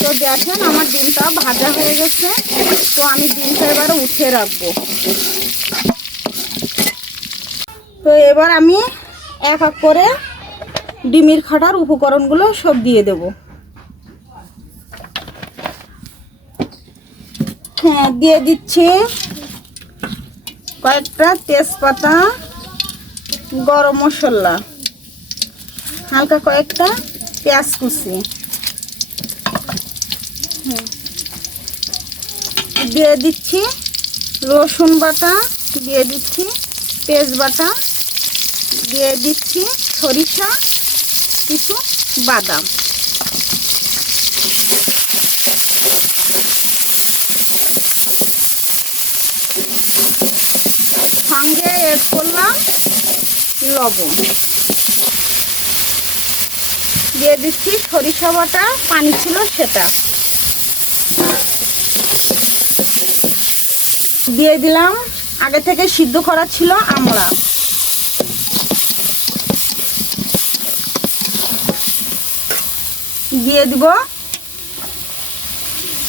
তো দেখেন আমার ডিমটা ভাজা হয়ে গেছে। তো আমি ডিমটা এবারে উঠিয়ে রাখবো। তো এবার আমি এক এক করে ডিমের খাটার উপকরণগুলো সব দিয়ে দেব। হ্যাঁ, দিয়ে দিচ্ছি কয়েকটা তেজপাতা, গরম মশলা, হালকা কয়েকটা পেঁয়াজ কুচি দিয়ে দিচ্ছি, রসুন বাটা দিয়ে দিচ্ছি, পেঁয়াজ বাটা দিয়ে দিচ্ছি, সরিষা, কিছু বাদাম। সঙ্গে এড করলাম লবণ, দিয়ে দিচ্ছি সরিষা বাটা, পানি ছিল সেটা দিয়ে দিলাম, আগে থেকে সিদ্ধ করা ছিল আমড়া, দিয়ে দিব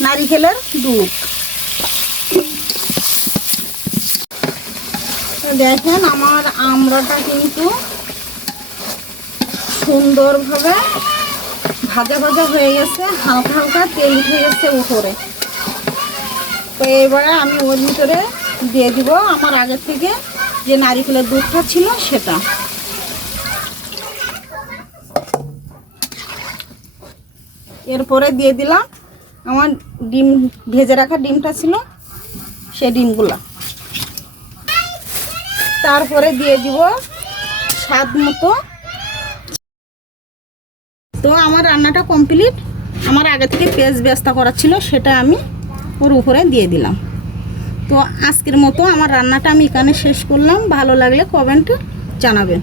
নারিকেলের দুধ। দেখেন আমার আমড়াটা কিন্তু সুন্দরভাবে ভাজা ভাজা হয়ে গেছে, হালকা হালকা তেল উঠে গেছে উপরে। তো এবারে আমি ওর ভিতরে দিয়ে দিব আমার আগে থেকে যে নারিকেলের দুধটা ছিল সেটা। এরপরে দিয়ে দিলাম আমার ডিম, ভেজে রাখা ডিমটা ছিল সেই ডিমগুলা। তারপরে দিয়ে দিব স্বাদ মতো। তো আমার রান্নাটা কমপ্লিট। আমার আগে থেকে পেঁয়াজ বেস্তা করা ছিল সেটা আমি ওর উপরে দিয়ে দিলাম। তো আজকের মতো আমার রান্নাটা আমি এখানে শেষ করলাম। ভালো লাগলে কমেন্টে জানাবেন।